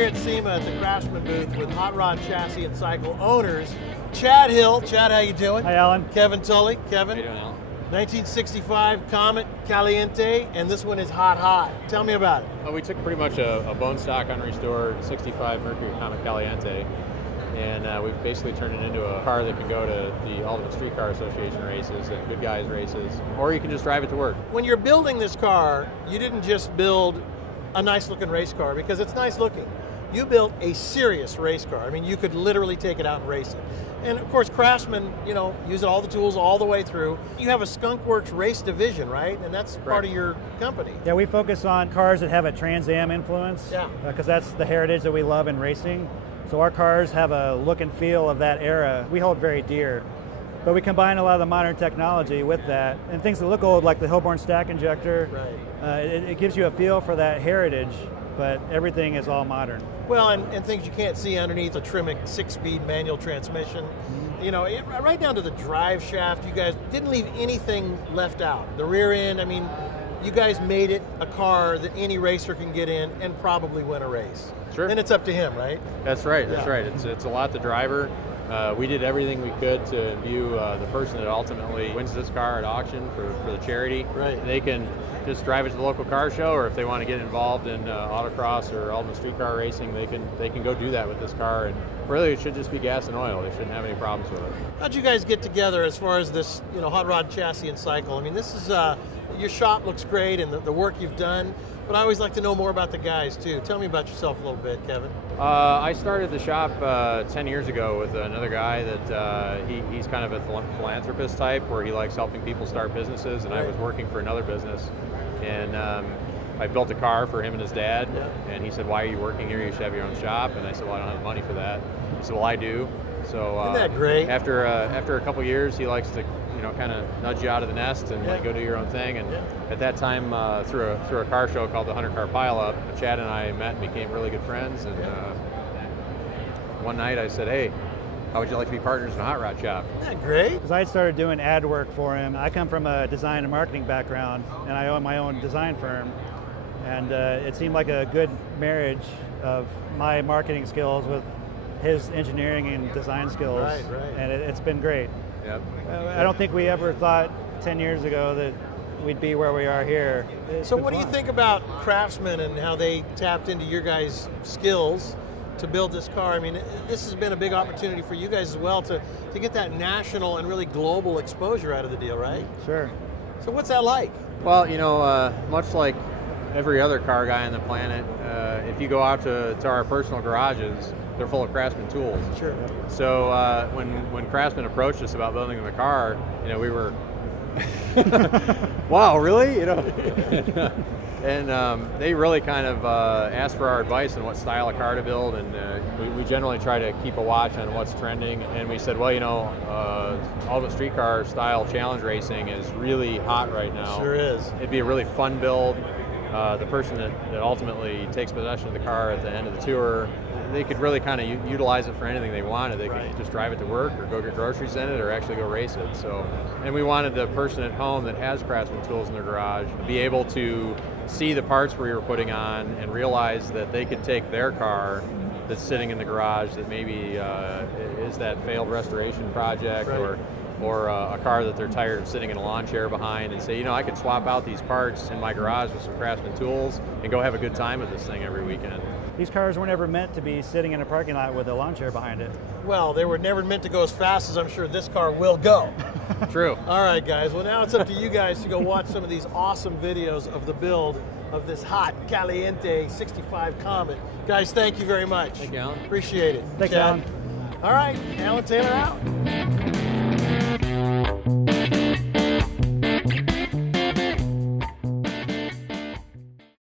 here at SEMA at the Craftsman booth with Hot Rod Chassis and Cycle owners, Chad Hill. Chad, how you doing? Hi, Alan. Kevin Tully. Kevin. How you doing, Alan? 1965 Comet Caliente, and this one is hot. Tell me about it. Well, we took pretty much a bone stock unrestored 65 Mercury Comet Caliente, and we basically turned it into a car that can go to the Ultimate Streetcar Association races and Good Guys races, or you can just drive it to work. When you're building this car, you didn't just build a nice looking race car because it's nice looking. You built a serious race car. I mean, you could literally take it out and race it. And of course, Craftsman, using all the tools all the way through. You have a Skunk Works race division, right? And that's part of your company. Yeah, we focus on cars that have a Trans Am influence. Yeah. Because that's the heritage that we love in racing. So our cars have a look and feel of that era we hold very dear. But we combine a lot of the modern technology with that, and things that look old, like the Hilborn stack injector. Right. It gives you a feel for that heritage, but everything is all modern. Well, and things you can't see underneath a Tremec 6-speed manual transmission. Mm-hmm. Right down to the drive shaft, you guys didn't leave anything left out. The rear end, I mean, you guys made it a car that any racer can get in and probably win a race. Sure. And it's up to him, right? That's right. That's right. It's a lot the driver. We did everything we could to imbue the person that ultimately wins this car at auction for the charity. Right. They can just drive it to the local car show, or if they want to get involved in autocross or ultimate streetcar racing, they can go do that with this car. And really, it should just be gas and oil. They shouldn't have any problems with it. How'd you guys get together as far as this, Hot Rod Chassis and Cycle? I mean, this is your shop looks great and the work you've done. But I always like to know more about the guys, too. Tell me about yourself a little bit, Kevin. I started the shop 10 years ago with another guy that he's kind of a philanthropist type, where he likes helping people start businesses, and I was working for another business. And I built a car for him and his dad, and he said, "Why are you working here? You should have your own shop." And I said, "Well, I don't have the money for that." He said, "Well, I do." So isn't that great? After a couple years, he likes to kind of nudge you out of the nest and go do your own thing. And at that time, through a car show called the 100 Car Pileup, Chad and I met and became really good friends. And one night I said, "Hey, how would you like to be partners in a hot rod shop?" Isn't that great? Because I had started doing ad work for him. I come from a design and marketing background, and I own my own design firm. And it seemed like a good marriage of my marketing skills with his engineering and design skills. Right. And it's been great. Yep. I don't think we ever thought 10 years ago that we'd be where we are here. So what do you think about Craftsman and how they tapped into your guys' skills to build this car? I mean, this has been a big opportunity for you guys as well to get that national and really global exposure out of the deal, right? Sure. So what's that like? Well, much like every other car guy on the planet, if you go out to our personal garages, they're full of Craftsman tools. Sure. So when Craftsman approached us about building them a car, we were, wow, really? And they really kind of asked for our advice on what style of car to build, and we generally try to keep a watch on what's trending. And we said, well, Ultimate Streetcar style challenge racing is really hot right now. Sure is. It'd be a really fun build. The person that ultimately takes possession of the car at the end of the tour, they could really kind of utilize it for anything they wanted. They could just drive it to work or go get groceries in it or actually go race it. So, and we wanted the person at home that has Craftsman tools in their garage to be able to see the parts we were putting on and realize that they could take their car that's sitting in the garage that maybe is that failed restoration project or a car that they're tired of sitting in a lawn chair behind, and say, I could swap out these parts in my garage with some Craftsman tools and go have a good time with this thing every weekend. These cars were never meant to be sitting in a parking lot with a lawn chair behind it. Well, they were never meant to go as fast as I'm sure this car will go. True. All right, guys. Well, now it's up to you guys to go watch some of these awesome videos of the build of this hot Caliente 65 Comet. Guys, thank you very much. Thank you, Alan. Appreciate it. Thanks, Chad. Alan. All right, Alan Taylor out.